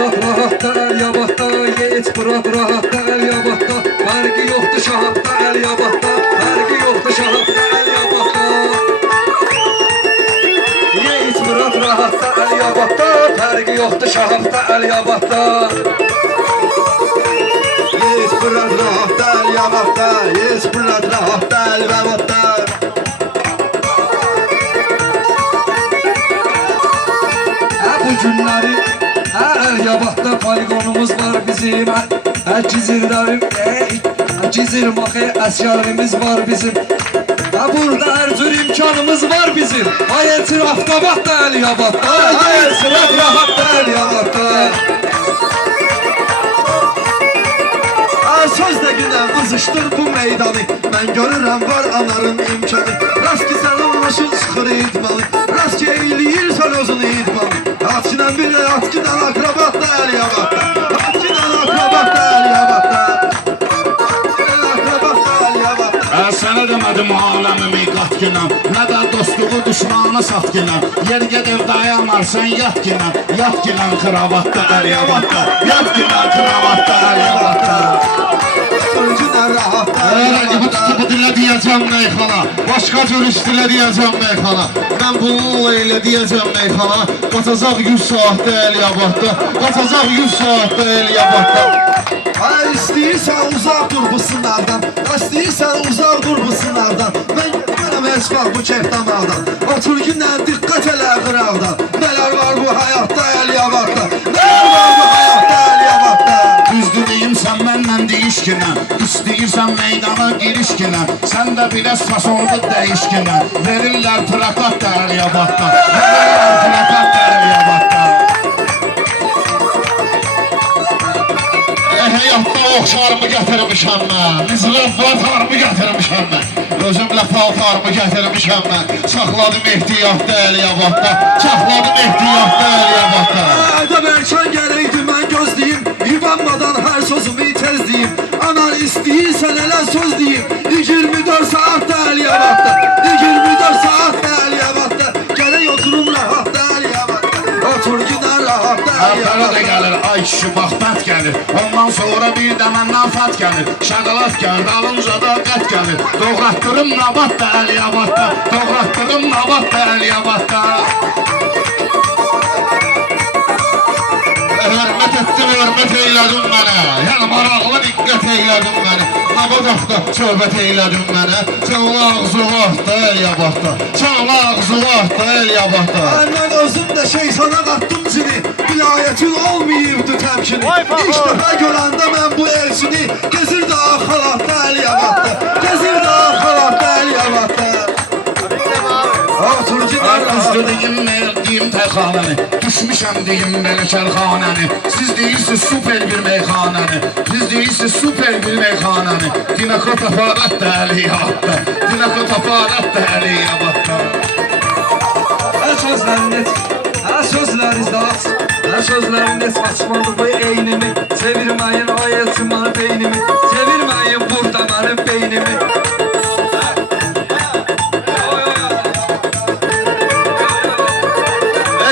bırak rahatda Əliyabatda, heç bırak rahatda Əliyabatda, fərqi yoxdur şahabda Əliyabatda, fərqi yoxdur şahabda Əliyabatda. Heç bırak rahatda Əliyabatda, fərqi yoxdur şahabda Əliyabatda. Heç bırak rahatda Əliyabatda, heç bırak rahatda Əliyabatda. Bu günləri Əliyabatda poligonumuz var bizim, Gizir Maxı əsgərimiz var bizim. Burada hər cür imkanımız var bizim. Ay etirafda bax da Əliyabatda, ay etiraf rahat da Əliyabatda. Söz də günə qızışdır bu meydanı, mən görürəm var anarın imkanı. Rast ki sən anlaşıl çıxır idmanı, rast ki eyləyirsən özünü idmanı. Atkindən bir də atkindən akrabat da Əliyabatda, atkindən akrabat da Əliyabatda, atkindən akrabat da Əliyabatda. Sənə demədim aləmimi qatkindən, nə də dostluğu düşmanı satkindən. Yer gedib dayanarsan yatkindən, yatkindən kravatda Əliyabatda, yatkindən kravatda Əliyabatda. Bu dilə deyəcəm meyxana, başqa cür istilə deyəcəm meyxana. Mən bununla elə deyəcəm meyxana, qaçacaq 100 saatdə Əliyabatda, qaçacaq 100 saatdə Əliyabatda. İstəyirsən uzaq dur bu sınavdan, istəyirsən uzaq dur bu sınavdan. Mən gəlmərəm heç vaxt bu keftamaqdan, otur günlə diqqət elə qıraqdan. Nələr var bu həyatda Əliyabatda, nələr var bu həyatda Əliyabatda. Düzdür deyim sən məndən deyişkinə, istəyirsən meydana girişkinə, sən də biləs fasordu dəyişkinə. Verirlər plakat da Əliyabatda, verirlər plakat da Əliyabatda. Həyatda oxşarımı gətirmişəm mən, mizraflarımı gətirmişəm mən, özümlə paltarımı gətirmişəm mən. Saxladım ehtiyatda Əliyabatda, saxladım ehtiyatda Əliyabatda. Ədəb erkən gələydi mən gözləyim, yubanmadan hər sözümü tezləyim. Anan istəyirsən elə söz deyim, 24 saatda Əliyabatda, 24 saatda Əliyabatda. Gələk oturum rahatda Əliyabatda, otur günən rahatda Əliyabatda. Da gəlir, ay kişi baxtət gəlir, ondan sonra bir də məndən fət gəlir. Şəqalat gəlir, alınca da qət gəlir. Doğratdırım nabat da Əliyabatda, doğratdırım nabat da Əliyabatda. Hörmət etdim, hörmət eylədim mənə, yəni maraqlı diqqət eylədim mənə. Nabadaqda söhbət eylədim mənə, çağla ağzı vaxtda Əliyabatda, çağla ağzı vaxtda Əliyabatda. Mən özüm də şeytana qattım cini, vilayətin olmayıbdı təmkini. İlk dəfə görəndə mən bu elçini, gezirdi axalatda Əliyabatda, gezirdi axalatda Əliyabatda. Düzdür deyim, merdiyim təkhanəni, düşmüşəm deyim belə kərxanəni. Siz deyirsiniz super bir meyxanəni, siz deyirsiniz super bir meyxanəni. Dinakot aparat da Əliyabatda, dinakot aparat da Əliyabatda. Her sözlerinizde az, her sözlerinde saçmalı bu eynimi. Çevirmeyin o elçimanı beynimi, çevirmeyin burada benim beynimi.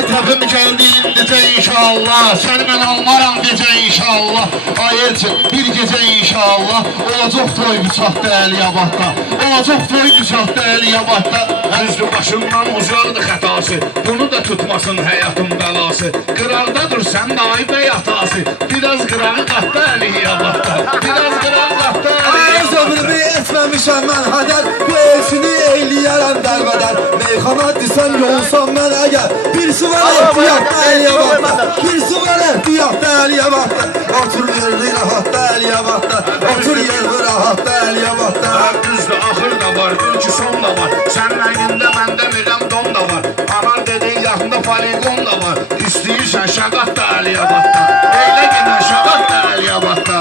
Təpim gəldi indicə inşallah, səni mən almaram gecə inşallah. Ay elçi, bir gecə inşallah, olacaq toy bıçaqda Əliyabatda, olacaq toy bıçaqda Əliyabatda. Düzdür başımdan ucaldı xətası, bunu da tutmasın həyatın bəlası. Qıraqdadır sən naibə yatası, biraz qırağı qatda Əliyabatda, biraz qırağı qatda Əliyabatda. Ömrümü etməmişəm mən hədər, bu elçini eyləyərəm dərvədər. Meyxana disən yolsam mən əgər, birisi var ehtiyatda Əliyabatda, birisi var ehtiyatda Əliyabatda. Otur yerli rahatda Əliyabatda, otur yerli rahatda Əliyabatda. Düzdür, axır da var, ülkü son da var, sənin əynində məndə mirəm don da var. Anar dediyin yaxında poligon da var, istəyirsən şəqat da Əliyabatda, eylə günə şəqat da Əliyabatda.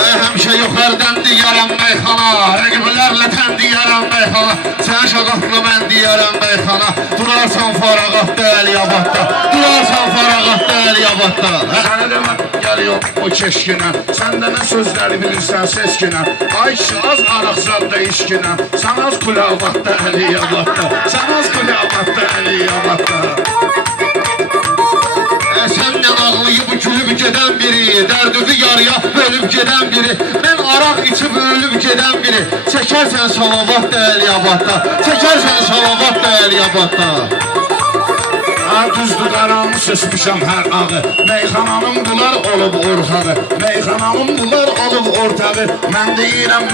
Həmişə yoxlardan deyərəm meyxana, rəqiblərlə tən deyərəm meyxana. Sən şəqatlı mən deyərəm meyxana, durarsan farağatda Əliyabatda, durarsan farağatda Əliyabatda. Sənə demə gəliyor o keşkinə, sən də nə sözləri bilirsən seskinə. Ay kişi az araqzadda işkinə, sən az kulavatda Əliyabatda, sən az kulavatda Əliyabatda. Səndən ağlayıb gülüb Dərdüdü yarıya bölüb gedən biri. Mən araq içib ölüb gedən biri. Çəkərsən salavat da Əliyabadda. Çəkərsən salavat da Əliyabadda. Ha düzdür qaranı sıçmışam hər ağı. Meyxananın bunlar olub ortağı. Meyxananın bunlar olub ortağı. Mən deyirəm